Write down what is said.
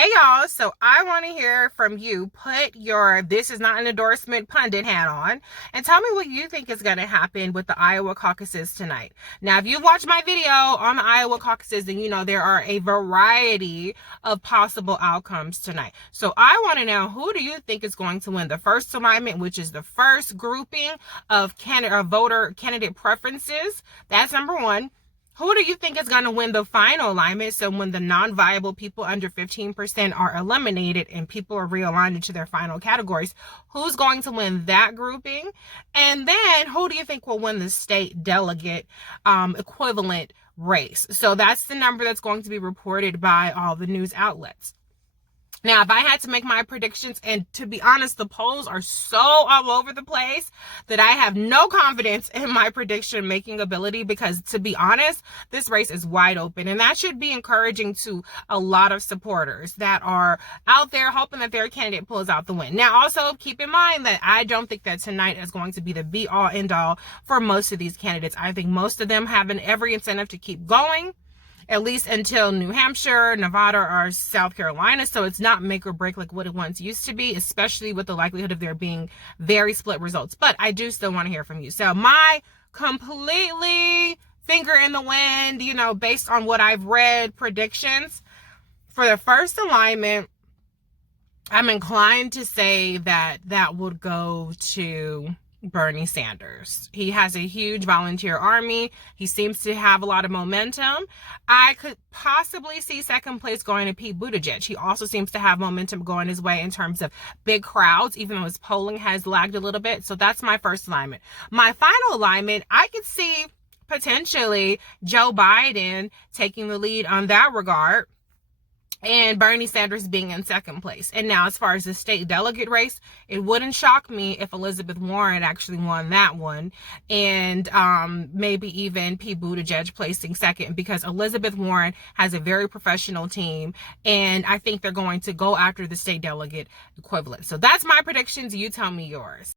Hey y'all, so I want to hear from you. Put your "this is not an endorsement" pundit hat on and tell me what you think is going to happen with the Iowa caucuses tonight. Now, if you've watched my video on the Iowa caucuses, then you know there are a variety of possible outcomes tonight. So I want to know, who do you think is going to win the first alignment, which is the first grouping of voter candidate preferences? That's number one. Who do you think is going to win the final alignment? So when the non-viable people under 15% are eliminated and people are realigned into their final categories, who's going to win that grouping? And then who do you think will win the state delegate equivalent race? So that's the number that's going to be reported by all the news outlets. Now, if I had to make my predictions, and to be honest, the polls are so all over the place that I have no confidence in my prediction making ability, because to be honest, this race is wide open, and that should be encouraging to a lot of supporters that are out there hoping that their candidate pulls out the win. Now, also keep in mind that I don't think that tonight is going to be the be all end all for most of these candidates. I think most of them have every incentive to keep going, at least until New Hampshire, Nevada, or South Carolina. So it's not make or break like what it once used to be, especially with the likelihood of there being very split results. But I do still want to hear from you. So my completely finger in the wind, based on what I've read, predictions for the first alignment, I'm inclined to say that would go to Bernie Sanders. He has a huge volunteer army. He seems to have a lot of momentum. I could possibly see second place going to Pete Buttigieg. He also seems to have momentum going his way in terms of big crowds, even though his polling has lagged a little bit. So that's my first alignment. My final alignment, I could see potentially Joe Biden taking the lead on that regard, and Bernie Sanders being in second place. And now, as far as the state delegate race, it wouldn't shock me if Elizabeth Warren actually won that one, and maybe even Pete Buttigieg placing second, because Elizabeth Warren has a very professional team, and I think they're going to go after the state delegate equivalent. So that's my predictions. You tell me yours.